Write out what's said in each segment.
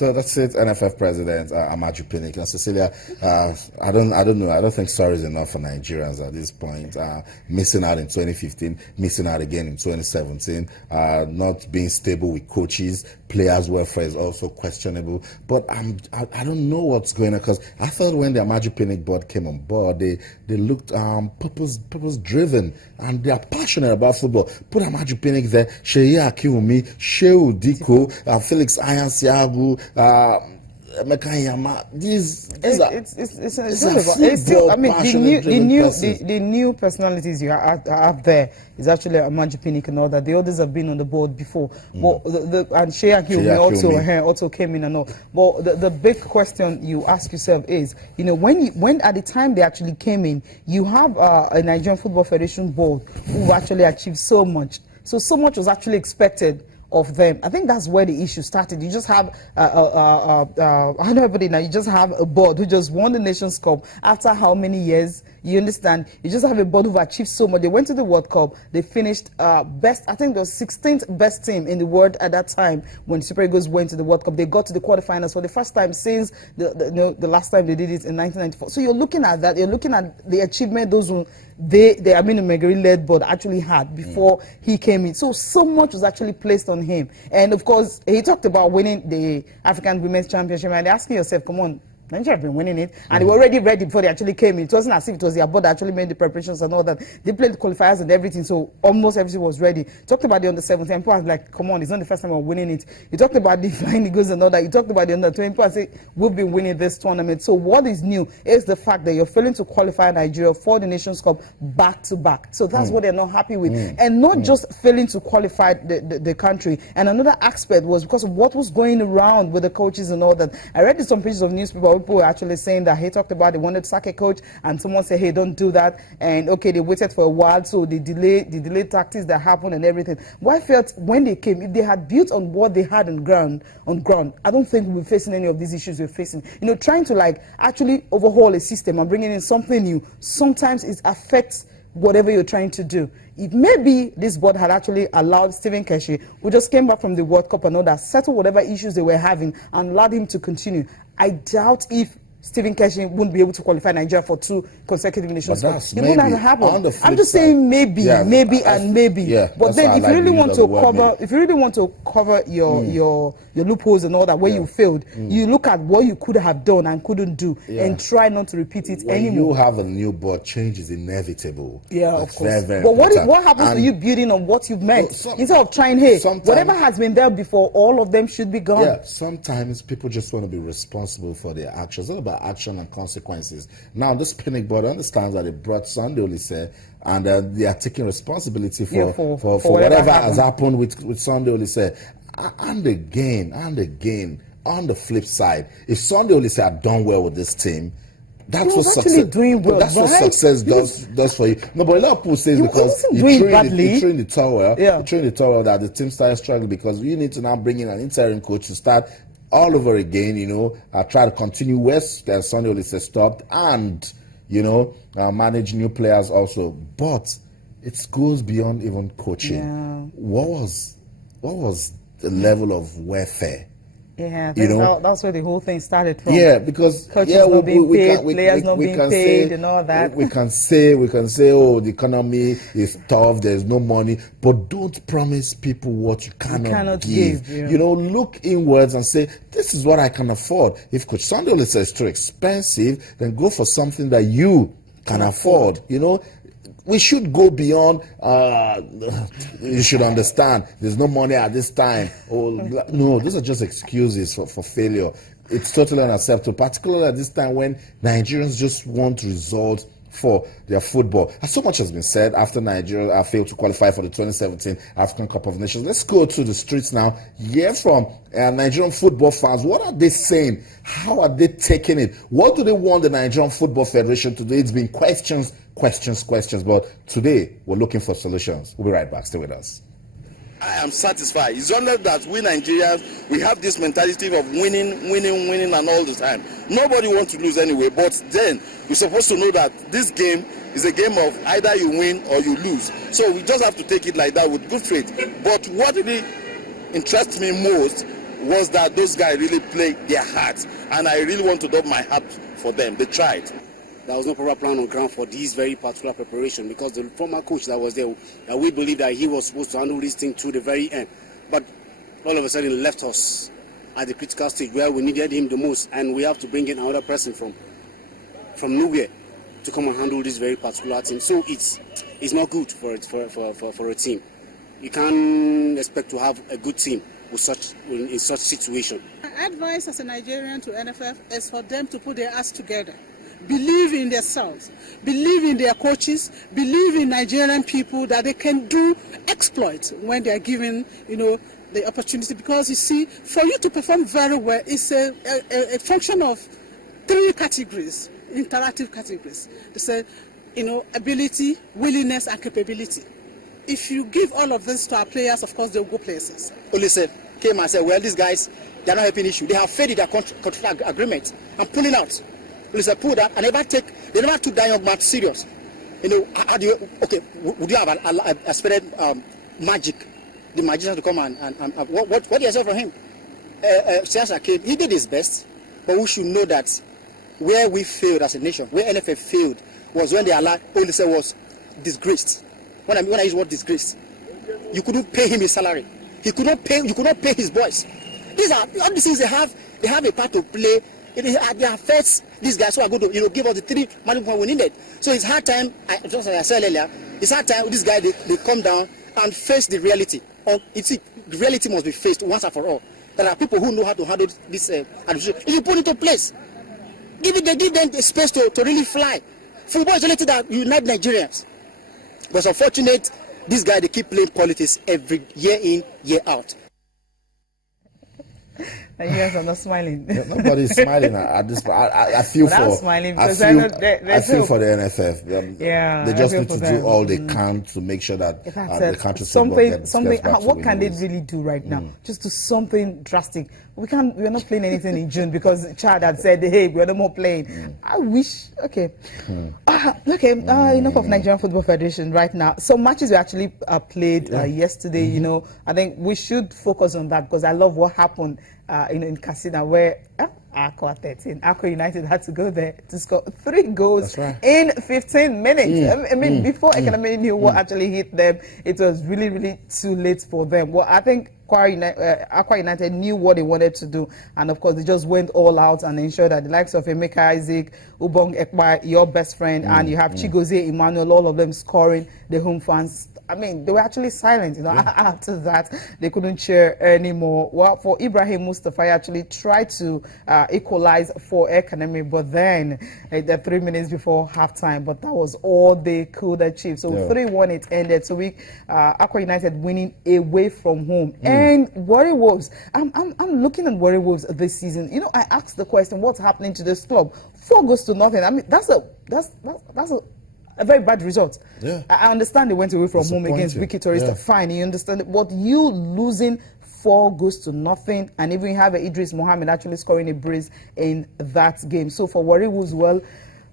So that's it. NFF President Amaju Pinnick and Cecilia. I don't know. I don't think sorry is enough for Nigerians at this point. Missing out in 2015, missing out again in 2017. Not being stable with coaches, players' welfare is also questionable. But I don't know what's going on, because I thought when the Amaju Pinnick board came on board, they looked purpose driven, and they are passionate about football. Put Amaju Pinnick there, Sheyi Akiwumi, Shehu Diko, Felix Ayansiagu, Mekanyama. These are the new personalities you have there is actually Amaju Pinnick and all that. The others have been on the board before, but and Sheyi Akiwumi also came in and all. But the big question you ask yourself is, when at the time they actually came in, you have a Nigerian Football Federation board who actually achieved so much. So much was actually expected of them. I think that's where the issue started. You just have I know everybody now. You just have a board who just won the Nations Cup after how many years? You understand? You just have a board who've achieved so much. They went to the World Cup. They finished best. I think the 16th best team in the world at that time when Super Eagles went to the World Cup. They got to the quarterfinals for the first time since the last time they did it in 1994. So you're looking at that. You're looking at the achievement those who Megari-led board actually had before he came in. So much was actually placed on him. And of course, he talked about winning the African Women's Championship, and they're asking yourself, come on, Nigeria have been winning it, and they were already ready before they actually came in. It wasn't as if it was their board that actually made the preparations and all that. They played the qualifiers and everything, so almost everything was ready. Talked about the under-17, people was like, come on, it's not the first time we're winning it. You talked about the Flying Eagles and all that. You talked about the under-20, people say, we've been winning this tournament. So what is new is the fact that you're failing to qualify Nigeria for the Nations Cup back-to-back. So that's what they're not happy with. And not just failing to qualify the country. And another aspect was because of what was going around with the coaches and all that. I read some pages of newspaper. People were actually saying that he talked about they wanted to sack a coach, and someone said, hey, don't do that. And okay, they waited for a while, so the delayed tactics that happened and everything. But I felt when they came, if they had built on what they had on ground, I don't think we'll be facing any of these issues we're facing. Trying to actually overhaul a system and bringing in something new, sometimes it affects whatever you're trying to do. If maybe this board had actually allowed Stephen Keshi, who just came back from the World Cup and all that, settle whatever issues they were having and allowed him to continue, I doubt if Stephen Keshi wouldn't be able to qualify Nigeria for 2 consecutive Nations Cups. It wouldn't have happened. I'm just saying maybe, maybe. Yeah, but then if you really want to cover your loopholes and all that where you failed, you look at what you could have done and couldn't do and try not to repeat it anymore. You have a new board, change is inevitable. Yeah, of course. Very, very but what happens to you building on what you've made instead of trying, hey, whatever has been there before, all of them should be gone. Yeah, sometimes people just want to be responsible for their actions. It's all about action and consequences. Now, this Pinnick board understands that it brought Sunday Olise, and they are taking responsibility for whatever has happened with Sunday Olise. And again, on the flip side, if Sunday Olise had done well with this team, that's what success doing well. That's what success does for you. No, but a lot of people say because you train the tower, that the team started struggling, because you need to now bring in an interim coach to start all over again, try to continue where Sunday Olise stopped, and manage new players also. But it goes beyond even coaching. Yeah. What was the level of welfare? Yeah, that's where the whole thing started from. Yeah, because coaches not being paid, players not being paid, and all that. We can say, oh, the economy is tough, there's no money, but don't promise people what you cannot give. Look inwards and say, this is what I can afford. If Coach Sunday Olise is too expensive, then go for something that you can afford. We should go beyond, you should understand, there's no money at this time. No, those are just excuses for failure. It's totally unacceptable, particularly at this time when Nigerians just want results for their football. So much has been said after Nigeria failed to qualify for the 2017 African Cup of Nations. Let's go to the streets now. Hear from Nigerian football fans. What are they saying? How are they taking it? What do they want the Nigerian Football Federation to do? It's been questions. But today, we're looking for solutions. We'll be right back. Stay with us. I am satisfied. It's only that we Nigerians, we have this mentality of winning and all the time. Nobody wants to lose anyway, but then we're supposed to know that this game is a game of either you win or you lose. So we just have to take it like that with good faith. But what really interests me most was that those guys really played their heart, and I really want to dub my hat for them. They tried. There was no proper plan on ground for this very particular preparation, because the former coach that was there, we believe that he was supposed to handle this thing to the very end. But all of a sudden left us at the critical stage where we needed him the most, and we have to bring in another person from nowhere to come and handle this very particular team. So it's not good for a team. You can't expect to have a good team in such situation. My advice as a Nigerian to NFF is for them to put their ass together. Believe in themselves, believe in their coaches, believe in Nigerian people that they can do exploits when they are given, the opportunity. Because you see, for you to perform very well, it's a function of 3 categories, interactive categories. They say, ability, willingness, and capability. If you give all of this to our players, of course, they'll go places. Olise came and said, well, these guys, they're not helping issue. They have failed in their contract agreement. I'm pulling out. Olise pulled out and they never took that young man serious. Would you have expected magic, the magician to come and what do you say from him? Siasa came, he did his best, but we should know that where we failed as a nation, where NFF failed, was when they allowed Olise was disgraced. When I use the word disgrace, you couldn't pay him his salary. You could not pay his boys. These are all these things they have a part to play. They affect these guys who are going to give us the 3 money points we needed. So it's hard time, just as I said earlier, it's hard time these guys they come down and face the reality. The reality must be faced once and for all. There are people who know how to handle this administration. If you put it into place, give them the space to really fly. Football is related that unite Nigerians. But it's unfortunate, these guys, they keep playing politics every year in, year out. And you guys are not smiling. Yeah, nobody's smiling at this. I feel for. I'm smiling because I feel for the NFF. They just need to do all they can to make sure that the country something. What can they really do right now? Just do something drastic. We're not playing anything in June because Chad had said, "Hey, we're no more playing." I wish. Okay. Enough of Nigerian Football Federation right now. Some matches were actually played yesterday. I think we should focus on that because I love what happened. In Katsina, where Aqua 13, Aqua United had to go there to score 3 goals in 15 minutes. Before Economy knew what actually hit them, it was really, really too late for them. Well, I think Aqua United knew what they wanted to do, and of course, they just went all out and ensured that the likes of Emeka Isaac, Ubong Ekpa, your best friend, and you have Chigozie Emmanuel, all of them scoring. The home fans, they were actually silent. After that, they couldn't cheer anymore. Well, for Ibrahim Mustafa, he actually tried to equalize for Economy, but then the 3 minutes before halftime, but that was all they could achieve. So 3-1 it ended. So Aqua United winning away from home. And Warri Wolves, I'm looking at Warri Wolves this season. I asked the question, what's happening to this club? 4 goals to nothing. That's a very bad result. Yeah. I understand they went away from home against Wiki Tourist. Fine, you understand it. But you losing 4 goals to nothing, and even have Idris Mohammed actually scoring a brace in that game. So for Warri Wolves, well,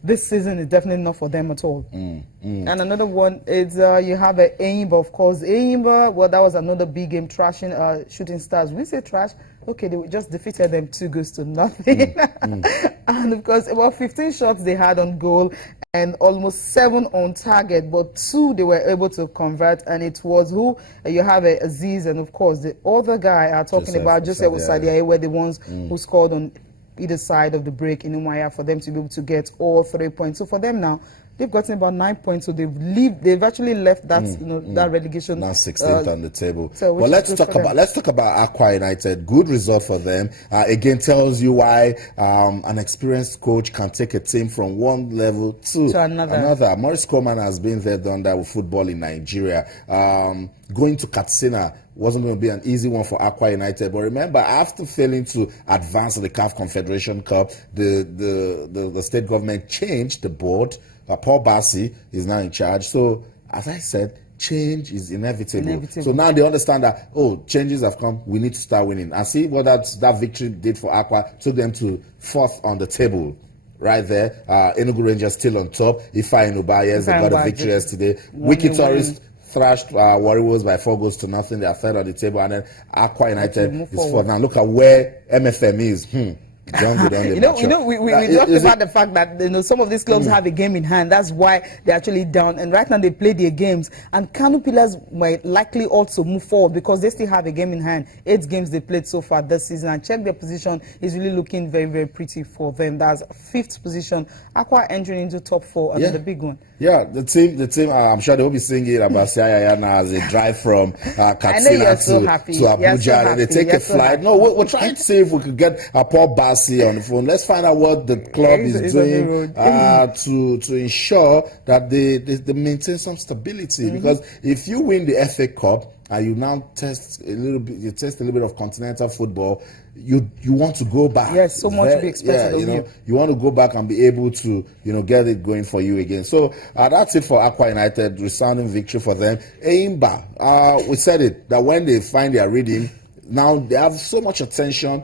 this season is definitely not for them at all. And another one is you have Enyimba, of course. Enyimba, well, that was another big game, trashing Shooting Stars. We say trash. Okay, they just defeated them 2 goals to nothing. And of course, about 15 shots they had on goal and almost 7 on target, but 2 they were able to convert. And it was you have Aziz, and of course the other guy talking about Joseph Osadia were the ones who scored on either side of the break in Umaya for them to be able to get all 3 points. So for them now, they've gotten about 9 points, so they've actually left that that relegation. Now 16th on the table. So well, let's talk about Aqua United. Good result for them. Again, tells you why an experienced coach can take a team from one level to another. Maurice Coleman has been there, done that with football in Nigeria. Going to Katsina wasn't going to be an easy one for Aqua United, but remember, after failing to advance to the CAF Confederation Cup, the state government changed the board. Paul Bassi is now in charge. So, as I said, change is inevitable. So now they understand that, changes have come, we need to start winning. And see what that victory did for Aqua, took them to 4th on the table. Right there. Enugu Rangers still on top. Ifeanyi Uba got a victory yesterday. Wiki Tourist thrashed Warriors by 4-0. They are third on the table, and then Aqua United is fourth. Now look at where MFM is. We talked about the fact that some of these clubs have a game in hand. That's why they're actually down. And right now they play their games. And Kano Pillars might likely also move forward because they still have a game in hand. 8 games they played so far this season. And check their position is really looking very, very pretty for them. That's 5th position. Aqua entering into top 4 and the big one. Yeah, the team. I'm sure they will be singing about Siaya now as they drive from Katsina to Abuja. And they take a flight. No, we're trying to see if we could get Paul Bassi on the phone. Let's find out what the club is doing to ensure that they maintain some stability. Because if you win the FA Cup and you now test a little bit of continental football, you want to go back. Yes, so much to be expected of you. You want to go back and be able to get it going for you again. So that's it for Aqua United. Resounding victory for them. Eimba, we said it, that when they find their rhythm, now they have so much attention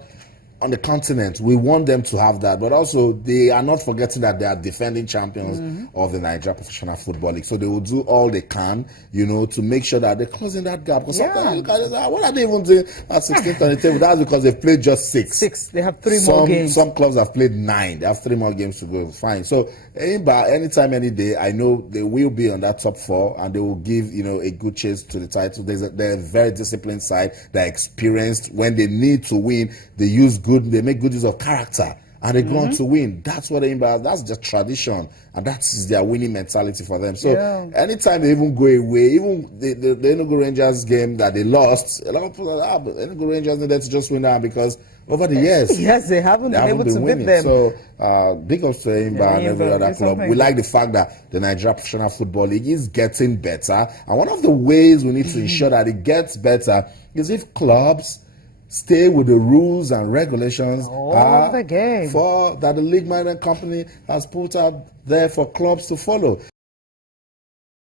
on the continent. We want them to have that, but also they are not forgetting that they are defending champions of the Nigeria Professional Football League. So they will do all they can, to make sure that they're closing that gap. Because sometimes you look at it, what are they even doing at 16th on the table? That's because they've played just 6. They have 3 more games. Some clubs have played 9. They have 3 more games to go. Fine. So anytime, any day, I know they will be on that top 4 and they will give a good chase to the title. They're a very disciplined side. They're experienced. When they need to win, they make good use of character and they go on to win. That's what that's just tradition, and that's their winning mentality for them. So anytime they even go away, even the Enugu Rangers game that they lost, a lot of people are but Enugu Rangers needed to just win that because over the years they haven't been able to beat them. So big ups to Eimba and every other club. We like the fact that the Nigeria Professional Football League is getting better, and one of the ways we need to ensure that it gets better is if clubs stay with the rules and regulations the game for that the league management company has put out there for clubs to follow.